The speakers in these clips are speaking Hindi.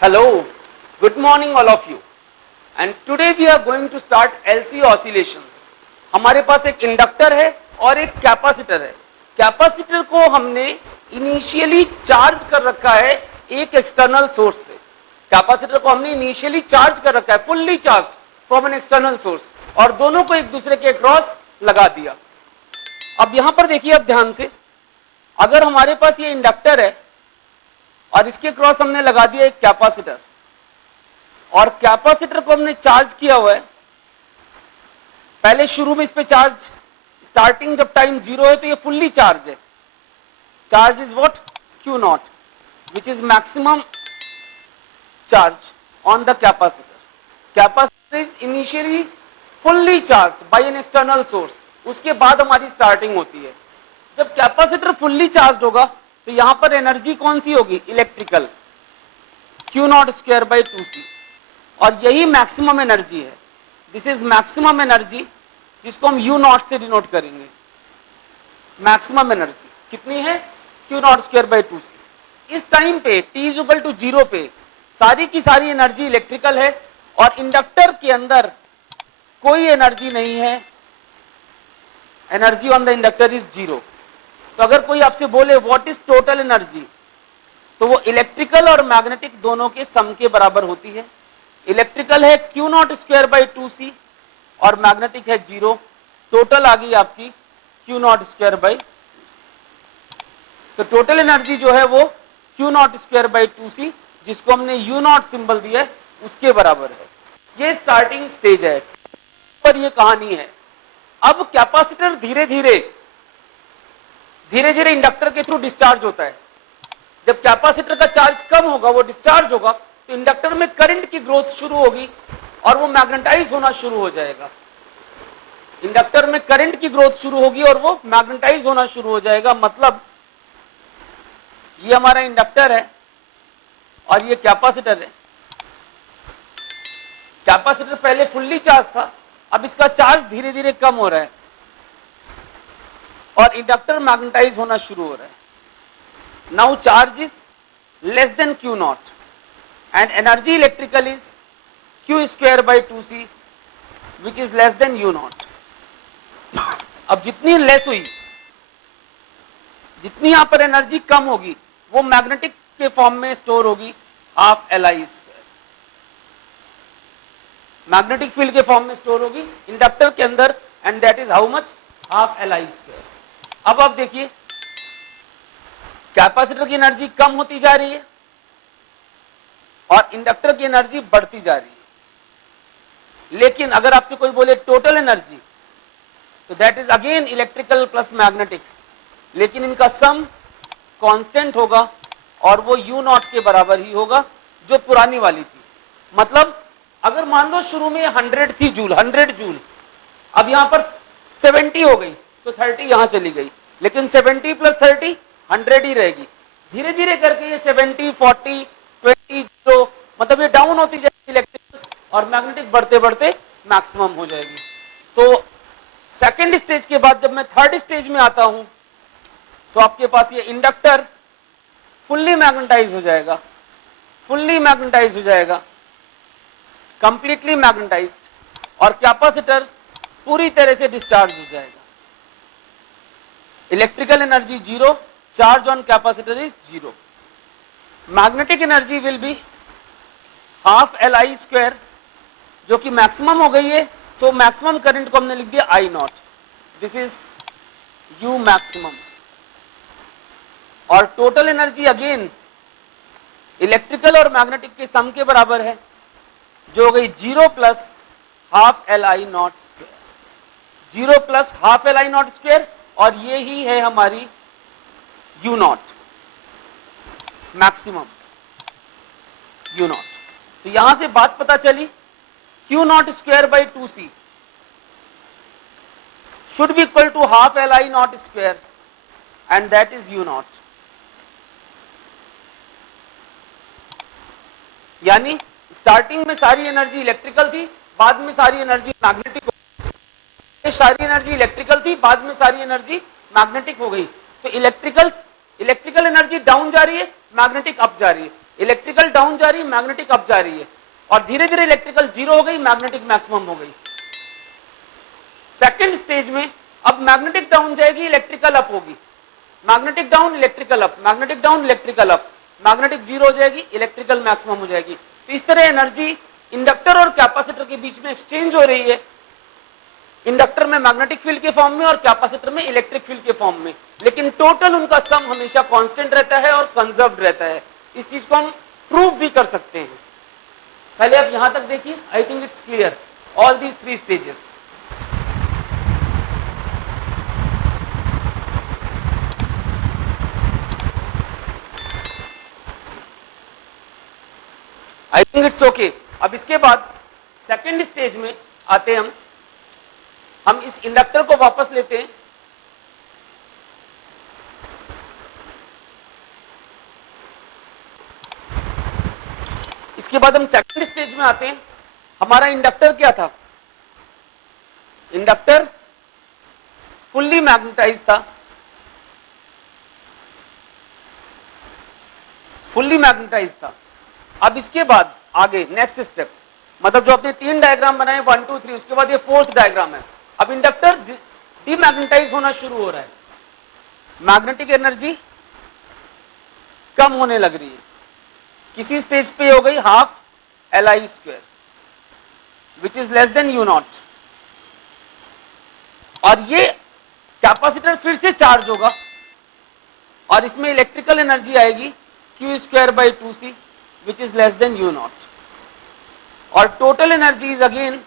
Hello, good morning all of you. And today we are going to start LC oscillations. हमारे पास एक इंडक्टर है और एक कैपेसिटर है. कैपेसिटर को हमने इनिशियली चार्ज कर रखा है एक एक्सटर्नल सोर्स से. कैपेसिटर को हमने इनिशियली चार्ज कर रखा है, fully charge from an external source, और दोनों को एक दूसरे के क्रॉस लगा दिया. अब यहां पर देखिए, अब ध्यान से, अगर हमारे पास ये इंडक्टर है और इसके क्रॉस हमने लगा दिया एक कैपेसिटर, और कैपेसिटर को हमने चार्ज किया हुआ है. पहले शुरू में इस पे चार्ज, स्टार्टिंग जब टाइम 0 है तो ये फुल्ली चार्ज है. Charge is what? Q not, which is maximum charge on the capacitor. Capacitor is initially fully charged bye an external source. उसके बाद हमारी स्टार्टिंग होती है. जब कैपेसिटर फुल्ली चार्ज होगा तो यहां पर एनर्जी कौन सी होगी? Electrical, Q not square by 2C, और यही मैक्सिमम एनर्जी है. दिस इज मैक्सिमम एनर्जी, जिसको हम U नॉट से डिनोट करेंगे. मैक्सिमम एनर्जी कितनी है? Q not square by 2C. इस टाइम पे T इज इक्वल टू 0 पे सारी की सारी एनर्जी इलेक्ट्रिकल है और इंडक्टर के अंदर कोई एनर्जी नहीं है. Energy on the inductor is 0. तो अगर कोई आपसे बोले व्हाट इज टोटल एनर्जी, तो वो इलेक्ट्रिकल और मैग्नेटिक दोनों के सम के बराबर होती है. इलेक्ट्रिकल है Q not square by 2C और मैग्नेटिक है 0. टोटल आ गई आपकी Q not square by 2C. तो टोटल एनर्जी जो है वो Q not square by 2C, जिसको हमने U नॉट सिंबल दिया है, उसके बराबर है. ये स्टार्टिंग स्टेज है, पर ये कहानी है. अब कैपेसिटर धीरे धीरे इंडक्टर के थ्रू डिस्चार्ज होता है. जब कैपेसिटर का चार्ज कम होगा, वो डिस्चार्ज होगा, तो इंडक्टर में करंट की ग्रोथ शुरू होगी और वो मैग्नेटाइज होना शुरू हो जाएगा. इंडक्टर में करंट की ग्रोथ शुरू होगी और वो मैग्नेटाइज होना शुरू हो जाएगा. मतलब ये हमारा इंडक्टर है और ये कैपेसिटर है. कैपेसिटर पहले फुल्ली चार्ज था, अब इसका चार्ज धीरे धीरे कम हो रहा है और इंडक्टर मैग्नेटाइज होना शुरू हो रहा है. Now charge is less than Q not and energy electrical is Q square by 2C, which is less than U not. अब जितनी लेस हुई, जितनी यहां पर एनर्जी कम होगी, वो मैग्नेटिक के फॉर्म में स्टोर होगी half Li square. Magnetic field के फॉर्म में स्टोर होगी इंडक्टर के अंदर, and that is how much? Half Li square. अब आप देखिए, कैपेसिटर की एनर्जी कम होती जा रही है और इंडक्टर की एनर्जी बढ़ती जा रही है. लेकिन अगर आपसे कोई बोले टोटल एनर्जी, तो that is again electrical plus magnetic, लेकिन इनका सम कांस्टेंट होगा और वो U नॉट के बराबर ही होगा जो पुरानी वाली थी. मतलब अगर मान लो शुरू में 100 थी जूल, 100 जूल, अब यहां पर 70 हो गई, तो 30 यहां चली गई, लेकिन 70 प्लस 30 100 ही रहेगी. धीरे धीरे करके ये 70, 40, 20, 0, मतलब ये डाउन होती जाएगी इलेक्ट्रिकल, और मैग्नेटिक बढ़ते बढ़ते मैक्सिमम हो जाएगी. तो सेकेंड स्टेज के बाद जब मैं थर्ड स्टेज में आता हूं, तो आपके पास ये इंडक्टर फुल्ली मैग्नेटाइज हो जाएगा, फुल्ली मैग्नेटाइज हो जाएगा, कंप्लीटली मैग्नेटाइज्ड, और कैपेसिटर पूरी तरह से डिस्चार्ज हो जाएगा. Electrical energy 0, charge on capacitor is 0. Magnetic energy will be half Li square, जो कि मैक्सिमम हो गई है, तो मैक्सिमम करंट को हमने लिख दिया I not. This is U maximum. और टोटल एनर्जी अगेन इलेक्ट्रिकल और मैग्नेटिक के सम के बराबर है, जो हो गई 0 plus half Li not square. 0 plus half Li not square, और ये ही है हमारी U not, maximum U not. तो यहां से बात पता चली, Q not square by 2C should be equal to half Li not square, and that is U not. यानी स्टार्टिंग में सारी एनर्जी इलेक्ट्रिकल थी, बाद में सारी एनर्जी मैग्नेटिक हो गई. सारी एनर्जी इलेक्ट्रिकल थी, बाद में सारी एनर्जी मैग्नेटिक हो गई. तो इलेक्ट्रिकल एनर्जी डाउन जा रही है, मैग्नेटिक अप जा रही है. इलेक्ट्रिकल डाउन जा रही है, मैग्नेटिक अप जा रही है, और धीरे धीरे इलेक्ट्रिकल जीरो हो गई, मैग्नेटिक मैक्सिमम हो गई। सेकंड स्टेज में अब मैग्नेटिक डाउन जाएगी, इलेक्ट्रिकल अप होगी, magnetic down electrical up, magnetic down electrical up, magnetic zero हो जाएगी, इलेक्ट्रिकल मैक्सिमम हो जाएगी। तो इस तरह एनर्जी इंडक्टर और कैपेसिटर के बीच में एक्सचेंज हो रही है, इंडक्टर में मैग्नेटिक फील्ड के फॉर्म में और कैपेसिटर में इलेक्ट्रिक फील्ड के फॉर्म में, लेकिन टोटल उनका सम हमेशा कांस्टेंट रहता है और कंजर्व्ड रहता है। इस चीज को हम प्रूव भी कर सकते हैं। पहले आप यहां तक देखिए, I think it's clear all these three stages. I think it's okay. अब इसके बाद सेकेंड स्टेज में आते हैं हम इस इंडक्टर को वापस लेते हैं, इसके बाद हम सेकंड स्टेज में आते हैं। हमारा इंडक्टर क्या था? इंडक्टर फुल्ली मैग्नेटाइज था, फुल्ली मैग्नेटाइज था। अब इसके बाद आगे नेक्स्ट स्टेप, मतलब जो आपने तीन डायग्राम बनाए 1 2 3, उसके बाद ये फोर्थ डायग्राम है। अब इंडक्टर डीमैग्नेटाइज होना शुरू हो रहा है, मैग्नेटिक एनर्जी कम होने लग रही है, किसी स्टेज पे हो गई half Li square which is less than U0, और ये कैपेसिटर फिर से चार्ज होगा और इसमें इलेक्ट्रिकल एनर्जी आएगी Q square by 2C which is less than U0, और total energy is again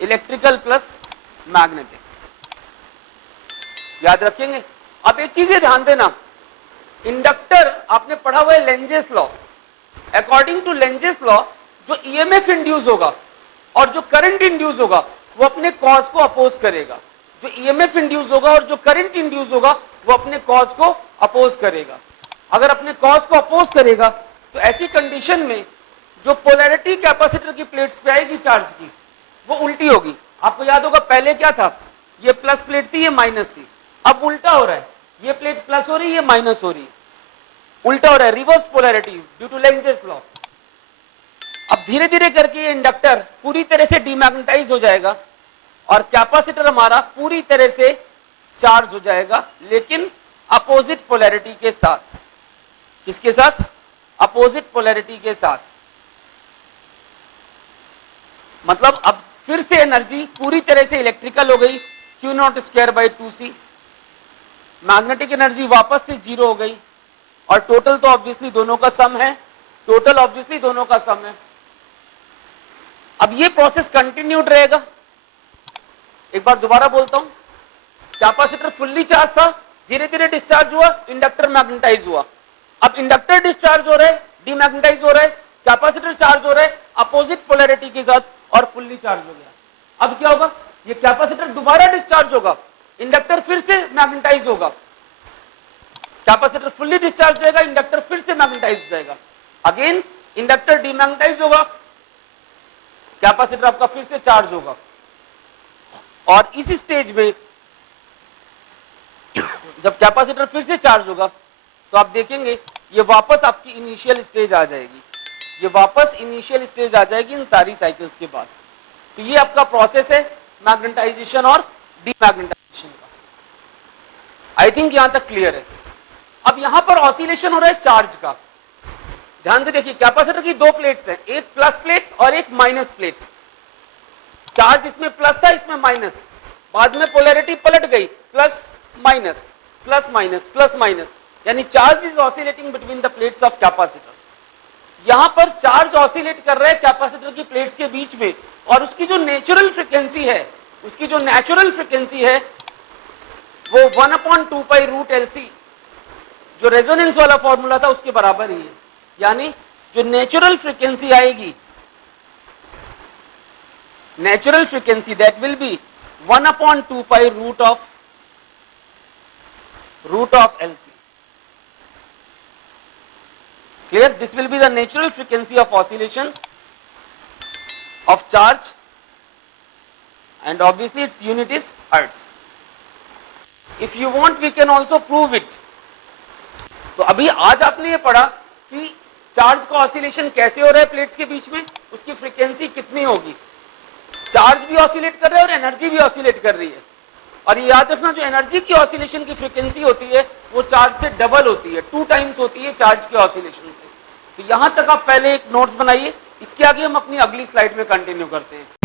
electrical plus magnetic. याद रखेंगे। अब एक चीज ध्यान देना, इंडक्टर आपने पढ़ा हुआ है Lenz's law. According to Lenz's law जो ईएमएफ इंड्यूस होगा और जो करंट इंड्यूस होगा वो अपने कॉज को अपोज करेगा। जो ईएमएफ इंड्यूस होगा और जो करंट इंड्यूस होगा वो अपने कॉज को अपोज करेगा। अगर अपने कॉज को अपोज करेगा तो ऐसी कंडीशन में जो पोलैरिटी कैपेसिटर की प्लेट्स पे आएगी चार्ज की वो उल्टी होगी। आपको याद होगा पहले क्या था, ये प्लस प्लेट थी, ये माइनस थी, अब उल्टा हो रहा है, ये प्लेट प्लस हो रही है, ये माइनस हो रही है, उल्टा हो रहा है, reverse polarity due to Lenz's law. अब धीरे धीरे करके ये इंडक्टर पूरी तरह से डीमैग्नेटाइज हो जाएगा और कैपेसिटर हमारा पूरी तरह से चार्ज हो जाएगा, लेकिन अपोजिट पोलैरिटी के साथ। किसके साथ? अपोजिट पोलैरिटी के साथ। मतलब अब फिर से एनर्जी पूरी तरह से इलेक्ट्रिकल हो गई, Q0 square by 2C, magnetic energy वापस से जीरो हो गई, और टोटल तो ऑब्वियसली दोनों का सम है, टोटल ऑब्वियसली दोनों का सम है। अब ये प्रोसेस कंटिन्यूड रहेगा। एक बार दोबारा बोलता हूं, कैपेसिटर फुल्ली चार्ज था, धीरे धीरे डिस्चार्ज हुआ, इंडक्टर मैग्नेटाइज हुआ। अब इंडक्टर डिस्चार्ज हो रहा है, डीमैग्नेटाइज हो रहा है, कैपेसिटर चार्ज हो रहा है अपोजिट पोलैरिटी के साथ और फुल्ली चार्ज हो गया। अब क्या होगा, ये कैपेसिटर दोबारा डिस्चार्ज होगा, इंडक्टर फिर से मैग्नेटाइज होगा, कैपेसिटर फुल्ली डिस्चार्ज हो जाएगा, इंडक्टर फिर से मैग्नेटाइज हो जाएगा, अगेन इंडक्टर डीमैग्नेटाइज होगा, कैपेसिटर आपका फिर से चार्ज होगा। और इस स्टेज में जब कैपेसिटर फिर से चार्ज होगा तो आप देखेंगे ये वापस आपकी इनिशियल स्टेज आ जाएगी, ये वापस इनिशियल स्टेज आ जाएगी इन सारी साइकिल्स के बाद। तो ये आपका प्रोसेस है मैग्नेटाइजेशन और डीमैग्नेटाइजेशन का। आई थिंक यहां तक क्लियर है। अब यहां पर ऑसिलेशन हो रहा है चार्ज का। ध्यान से देखिए, कैपेसिटर की दो प्लेट्स हैं, एक प्लस प्लेट और एक माइनस प्लेट। चार्ज इसमें प्लस था, इसमें माइनस, बाद में पोलैरिटी पलट गई, plus minus plus minus plus minus, यानी charge is oscillating between the plates of capacitor. यहां पर चार्ज ऑसिलेट कर रहा है कैपेसिटर की प्लेट्स के बीच में, और उसकी जो नेचुरल फ्रीक्वेंसी है, उसकी जो नेचुरल फ्रीक्वेंसी है वो 1/2 पाई रूट LC, जो रेजोनेंस वाला फॉर्मूला था उसके बराबर ही है। यानी जो नेचुरल फ्रीक्वेंसी आएगी, natural frequency that will be 1/2 pi root of LC। Clear? This will be the natural frequency of oscillation of charge, and obviously its unit is hertz. If you want, we can also prove it. तो अभी आज आपने ये पढ़ा कि चार्ज का ऑसिलेशन कैसे हो रहा है प्लेट्स के बीच में, उसकी फ्रीक्वेंसी कितनी होगी। चार्ज भी ऑसिलेट कर रहा है और एनर्जी भी ऑसिलेट कर रही है। और ये याद रखना, जो एनर्जी की ऑसिलेशन की फ्रीक्वेंसी होती है वो चार्ज से डबल होती है, 2 टाइम्स होती है चार्ज के ऑसिलेशन से। तो यहां तक आप पहले एक नोट्स बनाइए, इसके आगे हम अपनी अगली स्लाइड में कंटिन्यू करते हैं।